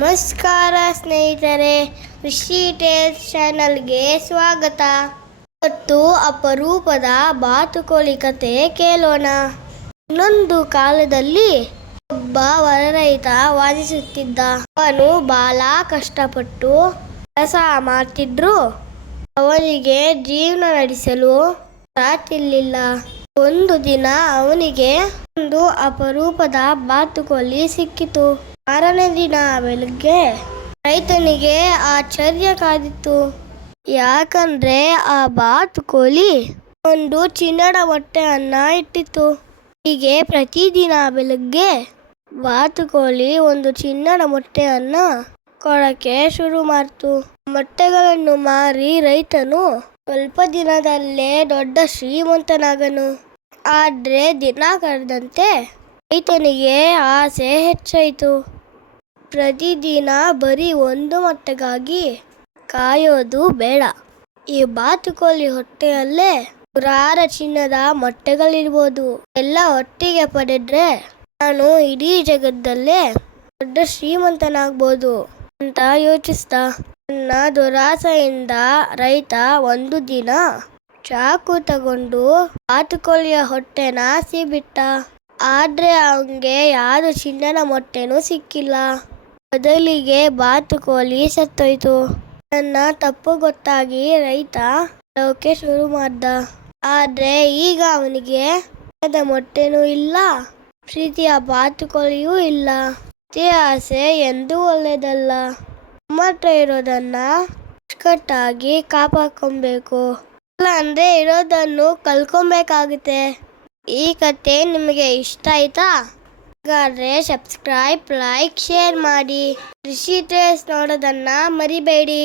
ನಮಸ್ಕಾರ ಸ್ನೇಹಿತರೆ, ಋಷಿ ಟೇಲ್ಸ್ ಚಾನಲ್ಗೆ ಸ್ವಾಗತ. ಇವತ್ತು ಅಪರೂಪದ ಬಾತುಕೋಳಿ ಕತೆ ಕೇಳೋಣ. ಇನ್ನೊಂದು ಕಾಲದಲ್ಲಿ ಒಬ್ಬ ರೈತ ವಾಸಿಸುತ್ತಿದ್ದ. ಅವನು ಬಹಳ ಕಷ್ಟಪಟ್ಟು ಕೆಲಸ ಮಾಡ್ತಿದ್ರು. ಅವನಿಗೆ ಜೀವನ ನಡೆಸಲು ಸಾಧ್ಯವಿರಲಿಲ್ಲ. ಒಂದು ದಿನ ಅವನಿಗೆ ಒಂದು ಅಪರೂಪದ ಬಾತುಕೋಳಿ ಸಿಕ್ಕಿತು. ಮಾರನೇ ದಿನ ಬೆಳಗ್ಗೆ ರೈತನಿಗೆ ಆಶ್ಚರ್ಯ ಕಾದಿತ್ತು. ಯಾಕಂದ್ರೆ ಆ ಬಾತುಕೋಳಿ ಒಂದು ಚಿನ್ನದ ಮೊಟ್ಟೆಯನ್ನ ಇಟ್ಟಿತ್ತು. ಹೀಗೆ ಪ್ರತಿದಿನ ಬೆಳಗ್ಗೆ ಬಾತುಕೋಳಿ ಒಂದು ಚಿನ್ನದ ಮೊಟ್ಟೆಯನ್ನ ಕೊಡಕ್ಕೆ ಶುರು ಮಾಡ್ತು. ಮೊಟ್ಟೆಗಳನ್ನು ಮಾರಿ ರೈತನು ಸ್ವಲ್ಪ ದಿನದಲ್ಲೇ ದೊಡ್ಡ ಶ್ರೀಮಂತನಾಗನು. ಆದ್ರೆ ದಿನ ಕಳೆದಂತೆ ರೈತನಿಗೆ ಆಸೆ ಹೆಚ್ಚಾಯಿತು. ಪ್ರತಿದಿನ ಬರೀ ಒಂದು ಮೊಟ್ಟೆಗಾಗಿ ಕಾಯೋದು ಬೇಡ. ಈ ಬಾತುಕೋಳಿ ಹೊಟ್ಟೆಯಲ್ಲೇ ನೂರಾರು ಚಿನ್ನದ ಮೊಟ್ಟೆಗಳಿರ್ಬೋದು. ಎಲ್ಲ ಒಟ್ಟಿಗೆ ಪಡೆದ್ರೆ ನಾನು ಇಡೀ ಜಗತ್ತಲ್ಲೇ ದೊಡ್ಡ ಶ್ರೀಮಂತನಾಗ್ಬೋದು ಅಂತ ಯೋಚಿಸ್ದ. ನನ್ನ ದುರಾಸೆಯಿಂದ ರೈತ ಒಂದು ದಿನ ಚಾಕು ತಗೊಂಡು ಬಾತುಕೋಳಿಯ ಹೊಟ್ಟೆನ ಸೀಬಿಟ್ಟ. ಆದ್ರೆ ಅವನಿಗೆ ಯಾವ್ದು ಚಿನ್ನದ ಮೊಟ್ಟೆನೂ ಸಿಕ್ಕಿಲ್ಲ. ಬದಲಿಗೆ ಬಾತುಕೋಳಿ ಸತ್ತೋಯ್ತು. ನನ್ನ ತಪ್ಪು ಗೊತ್ತಾಗಿ ರೈತ ಅಳೋಕೆ ಶುರು ಮಾಡ್ದ. ಆದ್ರೆ ಈಗ ಅವನಿಗೆ ಚಿನ್ನದ ಮೊಟ್ಟೆನೂ ಇಲ್ಲ, ಪ್ರೀತಿಯ ಬಾತುಕೋಳಿಯೂ ಇಲ್ಲ. ಅತಿ ಆಸೆ ಎಂದೂ ಒಳ್ಳೇದಲ್ಲ. ನಮ್ಮ ಹತ್ರ ಇರೋದನ್ನ ಅಚ್ಚುಕಟ್ಟಾಗಿ ಕಾಪಾಡ್ಕೊಬೇಕು, ಇಲ್ಲ ಅಂದ್ರೆ ಇರೋದನ್ನು ಕಳ್ಕೊಬೇಕಾಗುತ್ತೆ. ಈ ಕತೆ ನಿಮಗೆ ಇಷ್ಟ ಆಯ್ತಾ? ಹಾಗಾದ್ರೆ ಸಬ್ಸ್ಕ್ರೈಬ್, ಲೈಕ್, ಶೇರ್ ಮಾಡಿ. ಋಷಿ ಟೇಲ್ಸ್ ನೋಡೋದನ್ನ ಮರಿಬೇಡಿ.